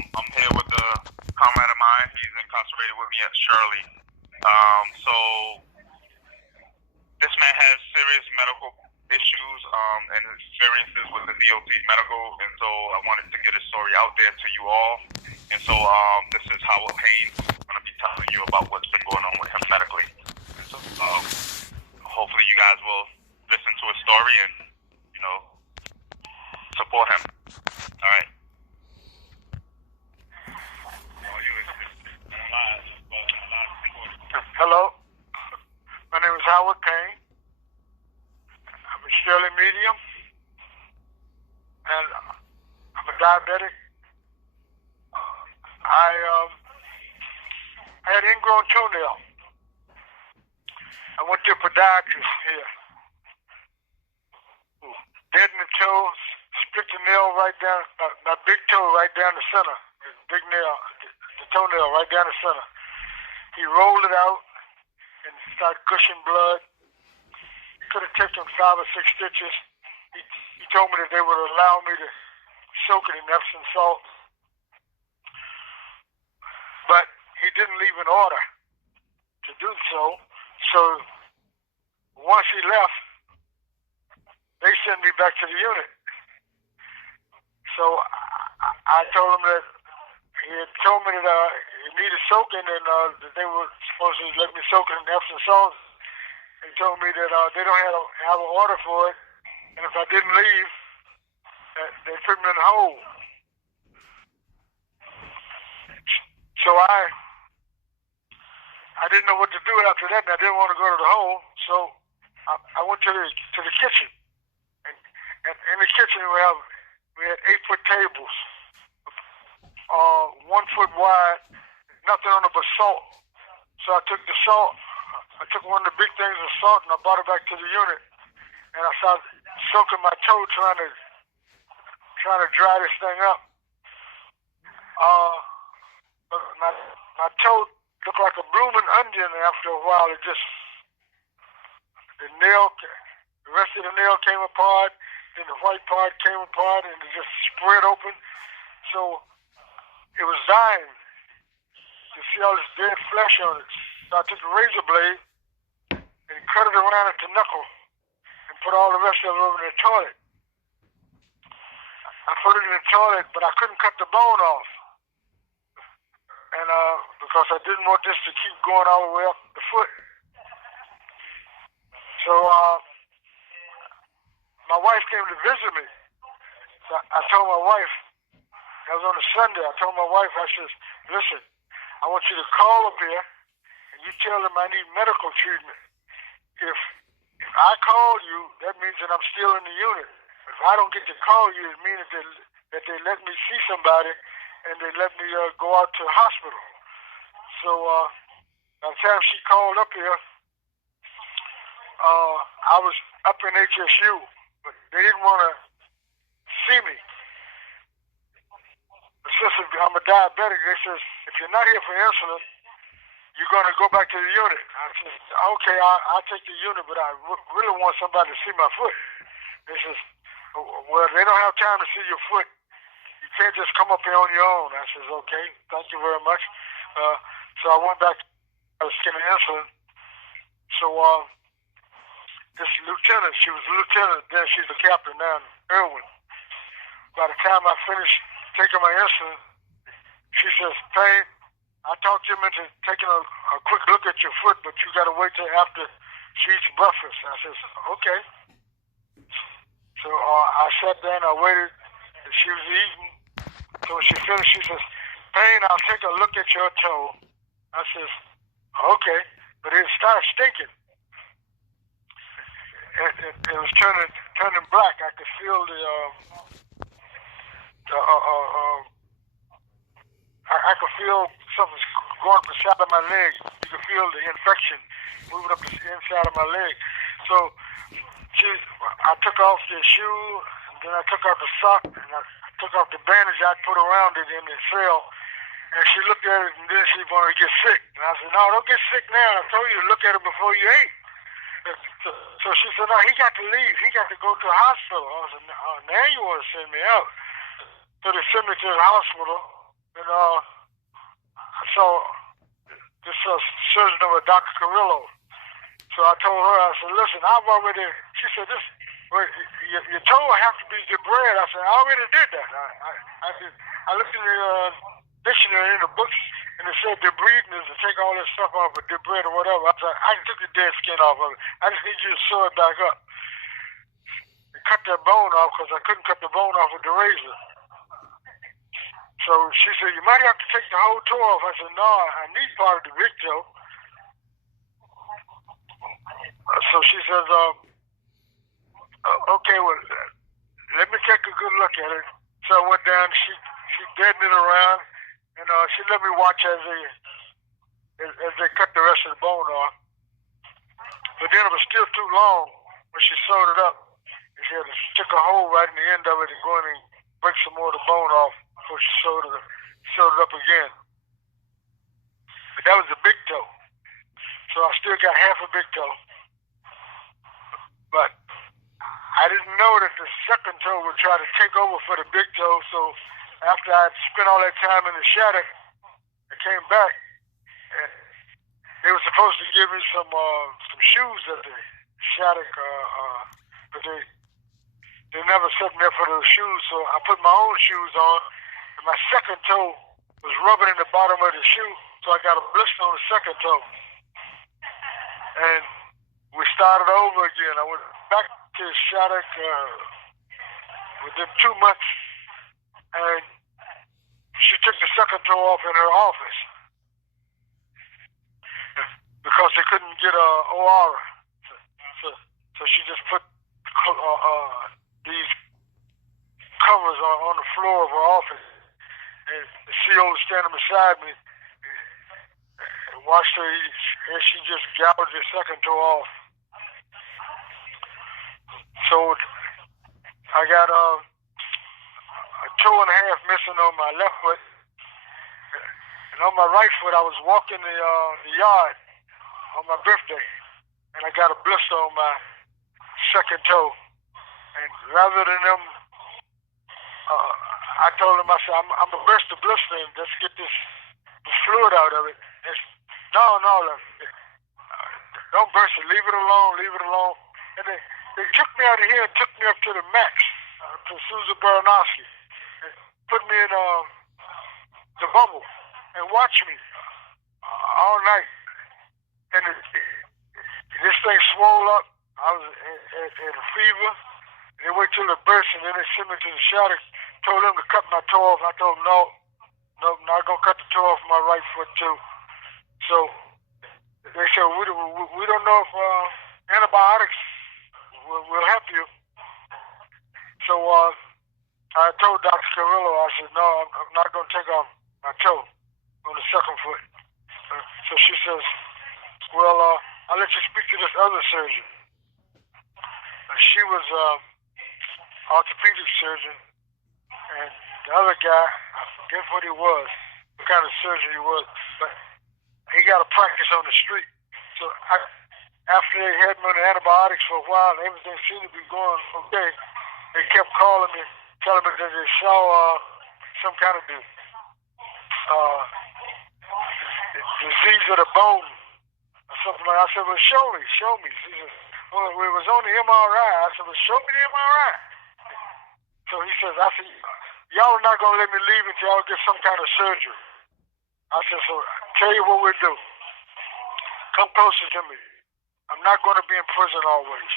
I'm here with a comrade of mine. He's incarcerated with me at Shirley. So this man has serious medical issues and experiences with the DOT medical, and so I wanted to get his story out there to you all. And so this is Howard Payne. I'm going to be telling you about what's been going on with him medically. And so hopefully you guys will listen to his story and, you know, support him. All right. Hello, my name is Howard Payne. I'm a Shirley medium, and I'm a diabetic. I had ingrown toenail. I went to a podiatrist here. Dead in the toe, split the nail right down, my big toe right down the center. Big nail, the toenail right down the center. He rolled it out and started gushing blood. He could have taken 5 or 6 stitches. He told me that they would allow me to soak it in Epsom salt. But he didn't leave an order to do so. So once he left, they sent me back to the unit. So I told him that he had told me that it needed soaking and that they were supposed to let me soak it in Epsom salt. He told me that they don't have an order for it, and if I didn't leave, they put me in a hole. So I didn't know what to do after that, and I didn't want to go to the hole. So I went to the kitchen, and in the kitchen we had 8-foot tables. 1 foot wide, nothing on it but salt. So I took the salt, I took one of the big things of salt and I brought it back to the unit. And I started soaking my toe trying to dry this thing up. My toe looked like a blooming onion after a while. The rest of the nail came apart, then the white part came apart and it just spread open. So it was dying. You see all this dead flesh on it. So I took a razor blade and cut it around at the knuckle and put all the rest of it over in the toilet. I put it in the toilet, but I couldn't cut the bone off. And because I didn't want this to keep going all the way up the foot. So my wife came to visit me. So I told my wife, that was on a Sunday, I told my wife, I said, listen, I want you to call up here and you tell them I need medical treatment. If I call you, that means that I'm still in the unit. If I don't get to call you, it means that they let me see somebody and they let me go out to the hospital. So by the time she called up here, I was up in HSU, but they didn't want to see me. Since I'm a diabetic, they says, if you're not here for insulin, you're going to go back to the unit. I said, okay, I'll take the unit, but I really want somebody to see my foot. They says, well, they don't have time to see your foot. You can't just come up here on your own. I says, okay, thank you very much. So I went back to getting insulin. So this lieutenant, she was a lieutenant, then she's a captain now in Irwin. By the time I finished taking my insulin, she says, Payne, I talked him into taking a quick look at your foot, but you got to wait till after she eats breakfast. I says, okay. So I sat down, I waited, and she was eating. So when she finished, she says, Payne, I'll take a look at your toe. I says, okay. But it started stinking. It was turning black. I could feel I could feel something going up the side of my leg. You could feel the infection moving up the inside of my leg. So I took off the shoe, and then I took off the sock, and I took off the bandage I put around it in the cell. And she looked at it, and then she wanted to get sick. And I said, no, don't get sick now. I told you to look at it before you ate. So she said, no, he got to leave. He got to go to the hospital. I said, oh, now you want to send me out. So they sent me to the hospital. and I saw this surgeon over Dr. Carrillo. So I told her, I said, listen, I've already, she said, your toe has to be debrided. I said, I already did that. I looked in the dictionary in the books, and it said debriding is to take all this stuff off, or debride or whatever. I said, I took the dead skin off of it. I just need you to sew it back up. And cut that bone off, because I couldn't cut the bone off with the razor. So she said, you might have to take the whole toe off. I said, no, I need part of the big toe. So she says, okay, well, let me take a good look at it. So I went down, she deadened it around, and she let me watch as they cut the rest of the bone off. But then it was still too long when she sewed it up. And she had to stick a hole right in the end of it and go in and break some more of the bone off before she sewed it up again. But that was the big toe. So I still got half a big toe. But I didn't know that the second toe would try to take over for the big toe. So after I spent all that time in the shattuck, I came back, and they were supposed to give me some shoes at the shattuck, but they never set me up for those shoes. So I put my own shoes on, and my second toe was rubbing in the bottom of the shoe. So I got a blister on the second toe. And we started over again. I went back to Shattuck within 2 months, and she took the second toe off in her office because they couldn't get a OR. So she just put these covers on the floor of her office, and the CO was standing beside me and watched her eat, and she just gouged her second toe off. So I got a toe and a half missing on my left foot, and on my right foot I was walking the yard on my birthday, and I got a blister on my second toe. And rather than them, I told them, I said, I'm gonna burst the blister and just get this fluid out of it. And no, don't burst it. Leave it alone. And they took me out of here and took me up to the Max, to Susan Baranowski, and put me in the bubble and watched me all night. And this thing swole up. I was in a fever. They wait till it burst, and then they sent me to the Shattuck. Told them to cut my toe off. I told them, no, I'm not gonna cut the toe off my right foot too. So they said, we don't know if antibiotics will help you. So I told Dr. Carrillo, I said, no, I'm not gonna take off my toe on the second foot. So she says, well, I'll let you speak to this other surgeon. She was orthopedic surgeon, and the other guy, I forget what he was, what kind of surgeon he was, but he got a practice on the street. So after they had me on the antibiotics for a while, everything seemed to be going okay. They kept calling me, telling me that they saw some kind of disease of the bone or something like that. I said, well, show me. She said, well, it was on the MRI. I said, well, show me the MRI. So he says, I said, y'all are not going to let me leave until y'all get some kind of surgery. I said, so tell you what we'll do. Come closer to me. I'm not going to be in prison always.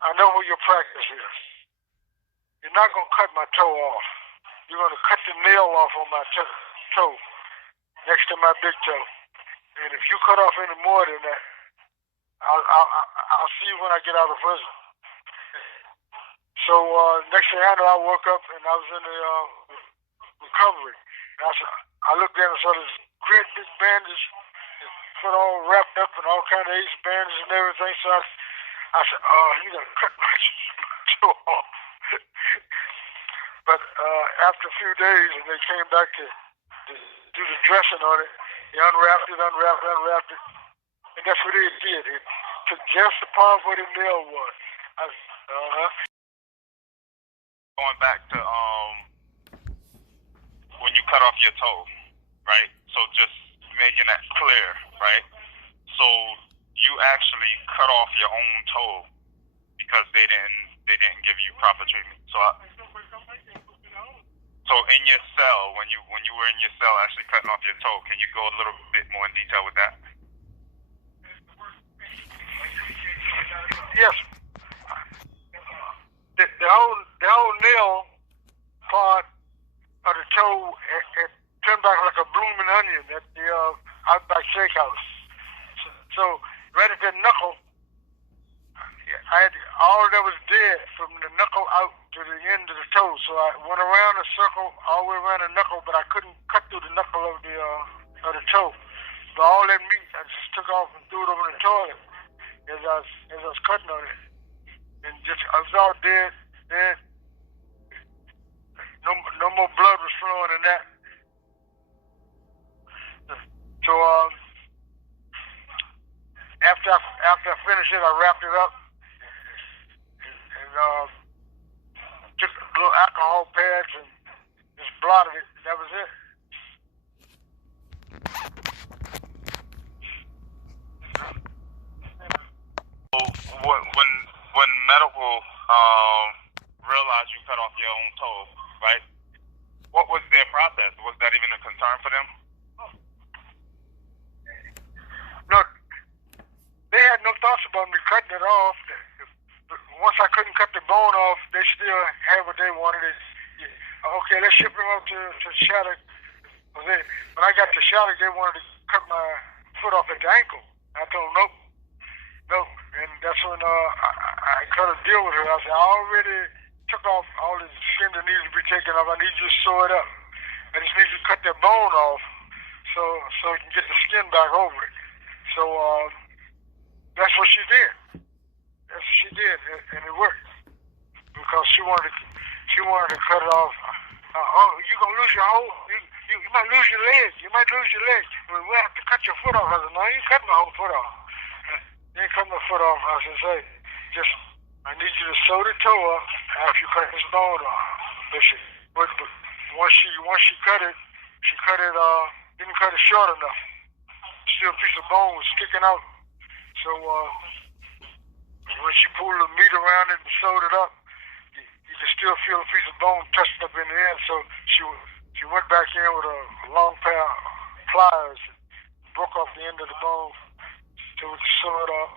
I know where your practice is. You're not going to cut my toe off. You're going to cut the nail off on my toe next to my big toe. And if you cut off any more than that, I'll see you when I get out of prison. So next thing I know, I woke up and I was in the recovery. And I looked down and saw this great big bandage, foot all wrapped up in all kind of ace bandages and everything. So I said, oh, you got to cut my toe off. But after a few days, and they came back to do the dressing on it, they unwrapped it, and that's what it did. It took just the part where the nail was. Going back to when you cut off your toe, right? So just making that clear, right? So you actually cut off your own toe because they didn't give you proper treatment. So in your cell, when you were in your cell actually cutting off your toe, can you go a little bit more in detail with that? Yes. The whole nail part of the toe, it turned back like a blooming onion at the Outback Steakhouse. So right at the knuckle, I had all that was dead from the knuckle out to the end of the toe. So I went around the circle all the way around the knuckle, but I couldn't cut through the knuckle of the toe. So all that meat I just took off and threw it over the toilet as I was cutting on it, and just I was all dead. No more blood was flowing in that. So after I finished it, I wrapped it up and took little alcohol pads and just blotted it. That was it. When medical realized you cut off your own toe, right? What was their process? Was that even a concern for them? No, they had no thoughts about me cutting it off. Once I couldn't cut the bone off, they still had what they wanted. Okay, let's ship them up to Shattuck. When I got to Shattuck, they wanted to cut my foot off at the ankle. I told them no. And that's when I cut a deal with her. I said, I already took off all the skin that needs to be taken off. I need you to sew it up. I just need you to cut that bone off so you can get the skin back over it. So that's what she did. That's what she did, and it worked because she wanted to cut it off. You gonna lose your whole? You might lose your leg. You might lose your leg. We have to cut your foot off. I said, no, you cut my whole foot off. You ain't cut my foot off. I said, hey, just I need you to sew the toe up after you cut this bone off. But once she cut it, didn't cut it short enough. Still a piece of bone was sticking out. So when she pulled the meat around it and sewed it up, you could still feel a piece of bone touched up in the end. So she went back in with a long pair of pliers and broke off the end of the bone to sew it up.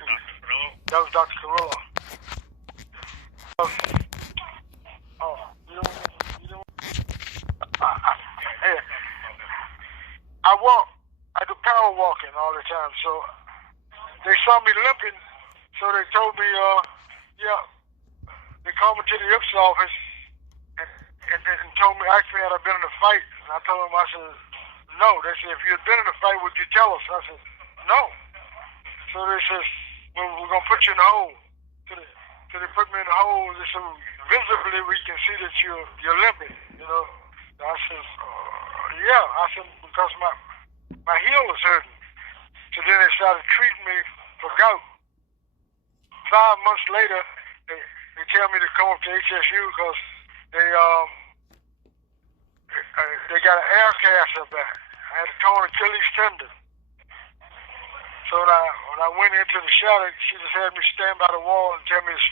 And that was Dr. Carrillo? That was Dr. Carrillo. I walk. I do power walking all the time. So they saw me limping. So they told me, they called me to the IPS office and told me, asked me had I been in a fight. And I told them, I said, no. They said, if you had been in a fight, would you tell us? I said, no. So they said, well, we're going to put you in a hole. So they put me in a hole. They said, visibly we can see that you're limping, you know. I said, yeah. I said, because my heel was hurting. So then they started treating me for gout. 5 months later, they tell me to come up to HSU because they got an air cast up there. I had a torn Achilles tendon. So when I went into the shower, she just had me stand by the wall and tell me to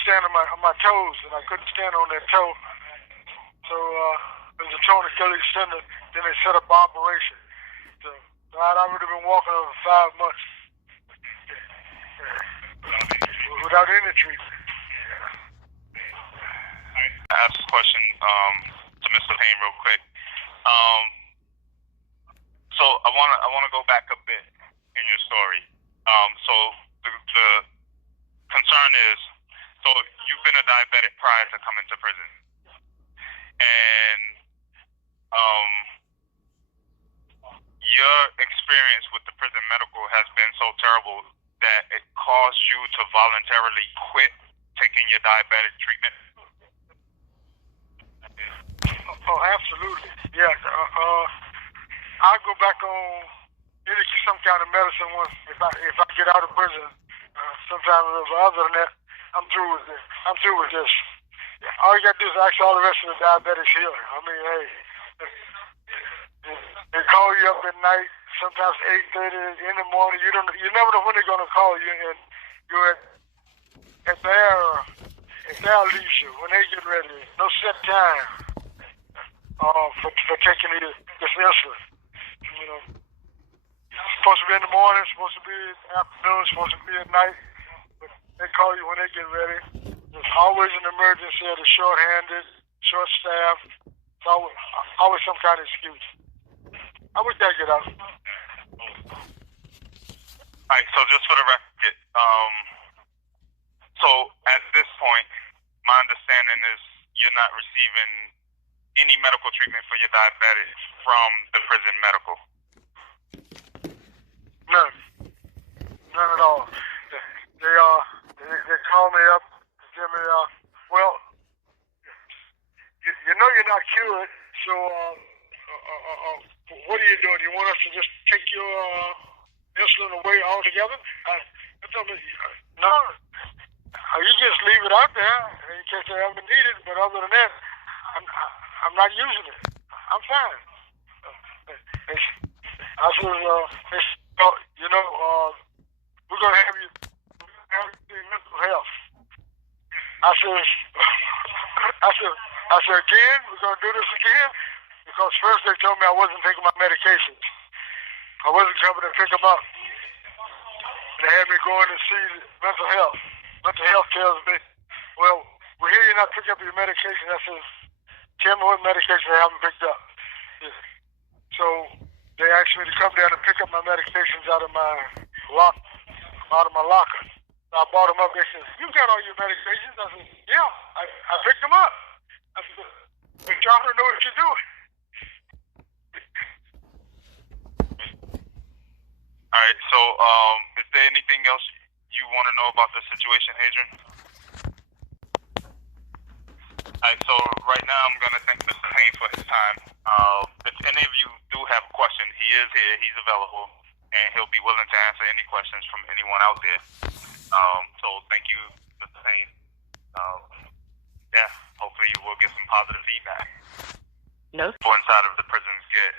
stand on my toes, and I couldn't stand on that toe. So it was a torn Achilles tendon. Then they set up an operation. So I'd already been walking over 5 months without any treatment. I asked a question to Mr. Payne real quick. So I wanna go back a bit in your story. So the concern is, so you've been a diabetic prior to coming to prison, and your experience with the prison medical has been so terrible that it caused you to voluntarily quit taking your diabetic treatment. Oh, absolutely. Yeah. I'll go back on some kind of medicine once if I get out of prison. Sometimes, other than that, I'm through with this. I'm through with this. Yeah. all you gotta do is ask all the rest of the diabetics here. I mean, hey, they call you up at night, sometimes 8:30 in the morning. You never know when they're gonna call you, and you're at their leisure when they get ready. No set time for taking this insulin. You know, it's supposed to be in the morning, it's supposed to be in the afternoon, it's supposed to be at night. But they call you when they get ready. There's always an emergency. They're short-handed, short-staffed. It's always some kind of excuse. I wish I'd get out. All right, so just for the record, so at this point, my understanding is you're not receiving any medical treatment for your diabetes from the prison medical. None. None at all. They call me up, give me, well, you know you're not cured, so what are you doing? You want us to just take your insulin away altogether? I told them, no. You just leave it out there in case they ever need it, but other than that, I'm not using it. I'm fine. I said, you know, we're going to have you mental health. I said, again, we're going to do this again? Because first they told me I wasn't taking my medications. I wasn't coming to pick them up. They had me going to see mental health. Mental health tells me, well, we hear you're not picking up your medication. I said, tell me what medication I haven't picked up. So they asked me to come down and pick up my medications out of my locker. I brought them up. They said, you got all your medications? I said, yeah, I picked them up. I said, but y'all don't know what you're doing. All right, so is there anything else you want to know about the situation, Adrian? All right, so right now I'm going to thank Mr. Payne for his time. If any of you do have a question, he is here, he's available, and he'll be willing to answer any questions from anyone out there. So thank you, Mr. Payne. Yeah, hopefully you will get some positive feedback. No. Inside of the prisons get.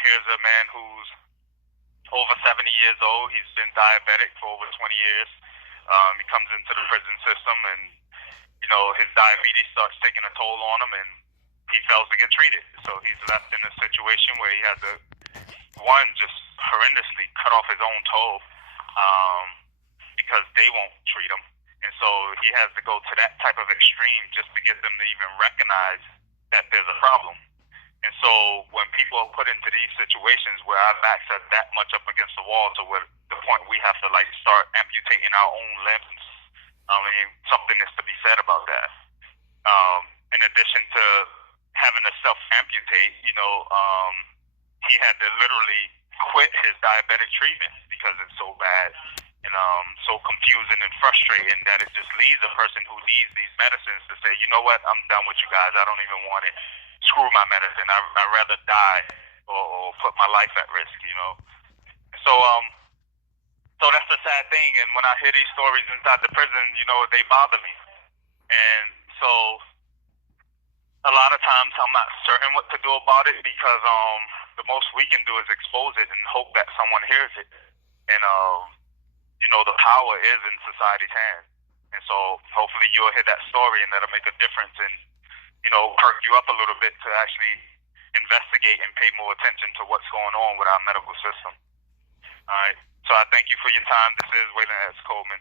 Here's a man who's over 70 years old. He's been diabetic for over 20 years. He comes into the prison system and, you know, his diabetes starts taking a toll on him and he fails to get treated. So he's left in a situation where he has to, one, just horrendously cut off his own toe because they won't treat him. And so he has to go to that type of extreme just to get them to even recognize that there's a problem. And so when people are put into these situations where our backs are that much up against the wall to where the point we have to like start amputating our own limbs, I mean, something is to be said about that. In addition to having to self-amputate, you know, he had to literally quit his diabetic treatment because it's so bad and so confusing and frustrating that it just leaves a person who needs these medicines to say, you know what, I'm done with you guys. I don't even want it. Screw my medicine. I'd rather die or put my life at risk, you know. So that's the sad thing. And when I hear these stories inside the prison, you know, they bother me. And so a lot of times I'm not certain what to do about it because the most we can do is expose it and hope that someone hears it. And you know, the power is in society's hands. And so hopefully you'll hear that story and that'll make a difference and, you know, perk you up a little bit to actually investigate and pay more attention to what's going on with our medical system. All right. So I thank you for your time. This is Waylon S. Coleman.